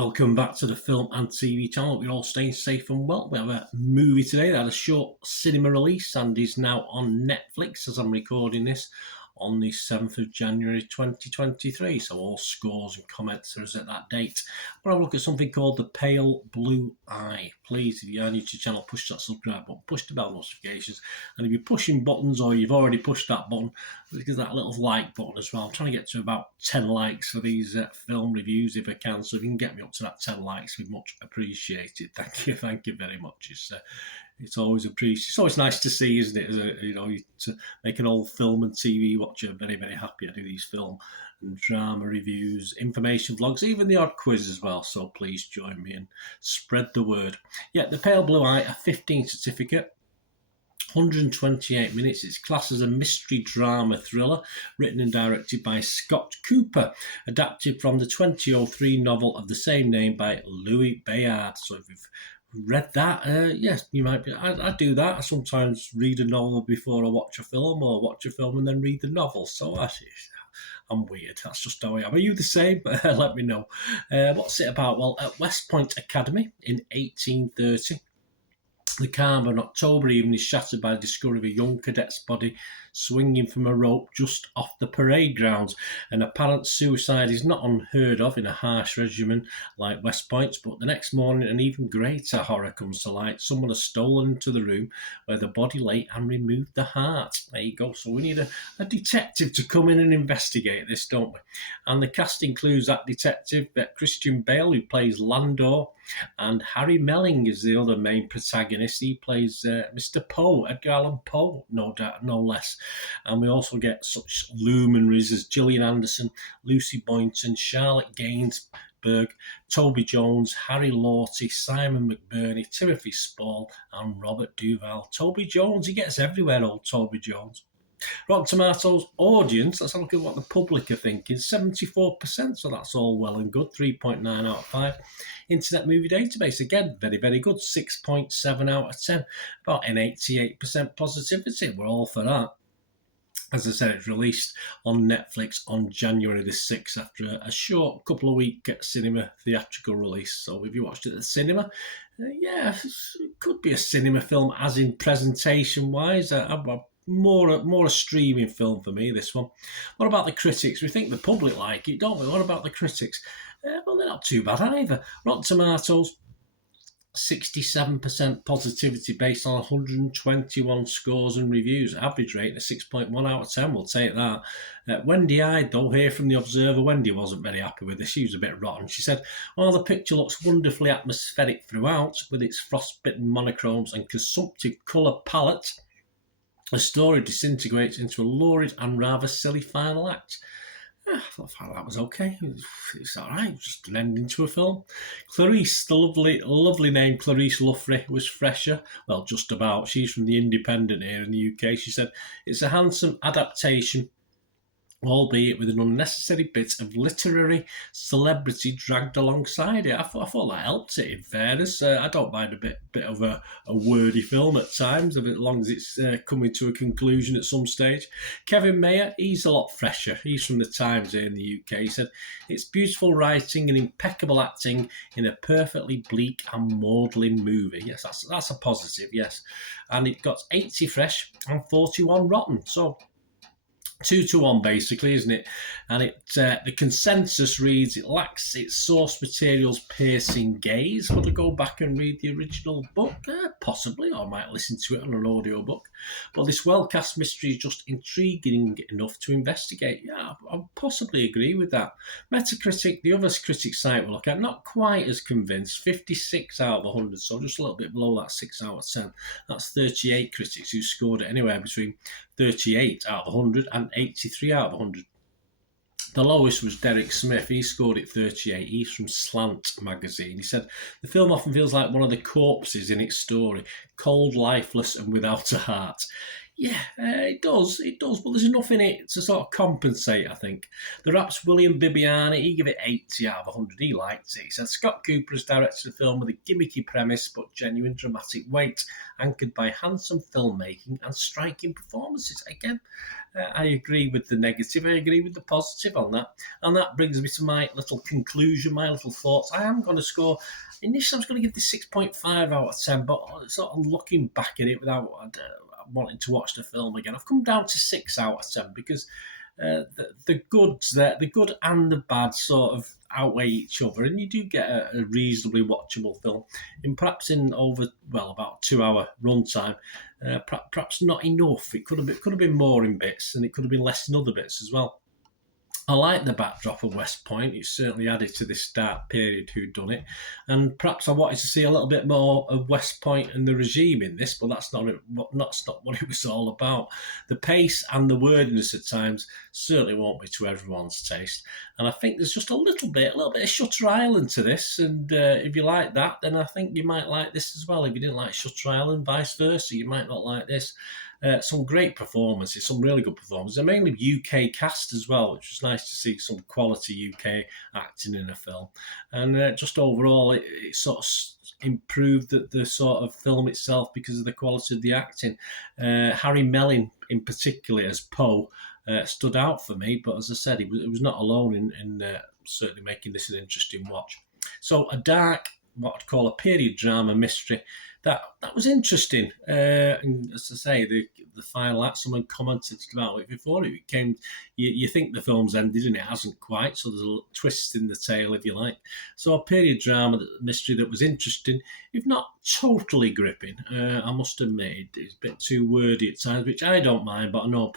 welcome back to the Film and TV channel. We're all staying safe and well. We have a movie today that had a short cinema release and is now on Netflix as I'm recording this on the 7th of January 2023. So all scores and comments are at that date. But I'll look at something called The Pale Blue Eye. Please, if you're new to the channel, push that subscribe button, push the bell notifications. And if you're pushing buttons or you've already pushed that button, give that little like button as well. I'm trying to get to about 10 likes for these film reviews if I can. So if you can get me up to that 10 likes, we'd much appreciate it. Thank you very much. It's always appreciated. It's always nice to see, isn't it? To make an old film and TV watcher very, very happy. I do these film and drama reviews, information vlogs, even the odd quiz as well. So please join me and spread the word. Yeah, The Pale Blue Eye, a 15 certificate. 128 minutes. It's classed as a mystery drama thriller written and directed by Scott Cooper, adapted from the 2003 novel of the same name by Louis Bayard. So if you've read that, yes, you might be. I do that. I sometimes read a novel before I watch a film, or watch a film and then read the novel. So I'm weird. That's just how I am. Are you the same? Let me know. What's it about? Well, at West Point Academy in 1830, the calm of an October evening is shattered by the discovery of a young cadet's body swinging from a rope just off the parade grounds. An apparent suicide is not unheard of in a harsh regiment like West Point's, but the next morning an even greater horror comes to light. Someone has stolen into the room where the body lay and removed the heart. There you go. So we need a detective to come in and investigate this, don't we? And the cast includes that detective, Christian Bale, who plays Landor, and Harry Melling is the other main protagonist. He plays Mr. Poe, Edgar Allan Poe, no doubt, no less. And we also get such luminaries as Gillian Anderson, Lucy Boynton, Charlotte Gainsbourg, Toby Jones, Harry Lorty, Simon McBurney, Timothy Spall, and Robert Duvall. Toby Jones, he gets everywhere, old Toby Jones. Rotten Tomatoes audience, let's have a look at what the public are thinking. 74%, so that's all well and good. 3.9 out of 5. Internet Movie Database, again, very, very good. 6.7 out of 10. About an 88% positivity. We're all for that. As I said, it's released on Netflix on January the 6th after a short couple of week cinema theatrical release. So if you watched it at the cinema, yeah, it could be a cinema film as in presentation-wise. More a streaming film for me, this one. What about the critics? We think the public like it, don't we? What about the critics? Well, they're not too bad either. Rotten Tomatoes, 67% positivity based on 121 scores and reviews. Average rating of 6.1 out of 10, we'll take that. Wendy Hyde, though, here from The Observer, Wendy wasn't very happy with this. She was a bit rotten. She said, "While the picture looks wonderfully atmospheric throughout, with its frostbitten monochromes and consumptive colour palette, the story disintegrates into a lurid and rather silly final act." I thought that was okay. It's all right. Just an ending to a film. Clarice, the lovely name Clarice Luffrey, was fresher. Well, just about. She's from The Independent here in the UK. She said, "It's a handsome adaptation, albeit with an unnecessary bit of literary celebrity dragged alongside it." I thought that helped it, in fairness. I don't mind a bit of a wordy film at times, as long as it's coming to a conclusion at some stage. Kevin Mayer, he's a lot fresher. He's from the Times here in the UK. He said, "It's beautiful writing and impeccable acting in a perfectly bleak and maudlin movie." Yes, that's a positive, yes. And it got 80 fresh and 41 rotten. So 2-1 basically, isn't it? And the consensus reads, "It lacks its source material's piercing gaze." Would I go back and read the original book? Possibly, or I might listen to it on an audiobook. But this well-cast mystery is just intriguing enough to investigate. Yeah, I'll possibly agree with that. Metacritic, the other critic site we'll look at, not quite as convinced. 56 out of 100, so just a little bit below that 6 out of 10. That's 38 critics who scored it anywhere between 38 out of 100 and 83 out of 100. The lowest was Derek Smith. He scored it 38. He's from Slant magazine. He said, "The film often feels like one of the corpses in its story, cold, lifeless and without a heart." Yeah, it does, but there's enough in it to sort of compensate, I think. The Rap's William Bibiani, he gave it 80 out of 100, he liked it. He said Scott Cooper has directed a film with a gimmicky premise but genuine dramatic weight, anchored by handsome filmmaking and striking performances. Again, I agree with the negative, I agree with the positive on that. And that brings me to my little conclusion, my little thoughts. I am going to score, initially I was going to give this 6.5 out of 10, but sort of looking back at it without wanting to watch the film again, I've come down to 6 out of 10 because the goods there, the good and the bad sort of outweigh each other, and you do get a reasonably watchable film. And perhaps in over about 2 hour runtime, perhaps not enough. It could have been more in bits, and it could have been less in other bits as well. I like the backdrop of West Point. It's certainly added to this dark period who'd done it. And perhaps I wanted to see a little bit more of West Point and the regime in this, but that's not what it was all about. The pace and the wordiness at times certainly won't be to everyone's taste. And I think there's just a little bit of Shutter Island to this. And if you like that, then I think you might like this as well. If you didn't like Shutter Island, vice versa, you might not like this. Some great performances, some really good performances, and mainly UK cast as well, which was nice to see some quality UK acting in a film. And just overall, it sort of improved the sort of film itself because of the quality of the acting. Harry Melling, in particular, as Poe, stood out for me, but as I said, he was not alone in certainly making this an interesting watch. So a dark, what I'd call a period drama mystery, that was interesting. And as I say, the final act, someone commented about it before it came. You think the film's ended, and it hasn't quite. So there's a twist in the tale, if you like. So a period drama mystery that was interesting, if not totally gripping. I must admit, it's a bit too wordy at times, which I don't mind, but I know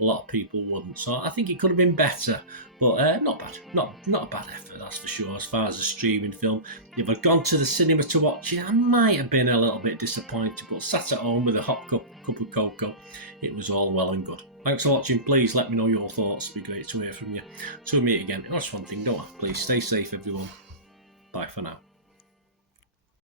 a lot of people wouldn't. So I think it could have been better, but not bad. Not a bad effort, that's for sure. As far as a streaming film, if I'd gone to the cinema to watch it, I might have been a little bit disappointed, but sat at home with a hot cup of cocoa, it was all well and good. Thanks for watching. Please let me know your thoughts. It'd be great to hear from you. Till we meet again. That's one thing, don't I? Please stay safe, everyone. Bye for now.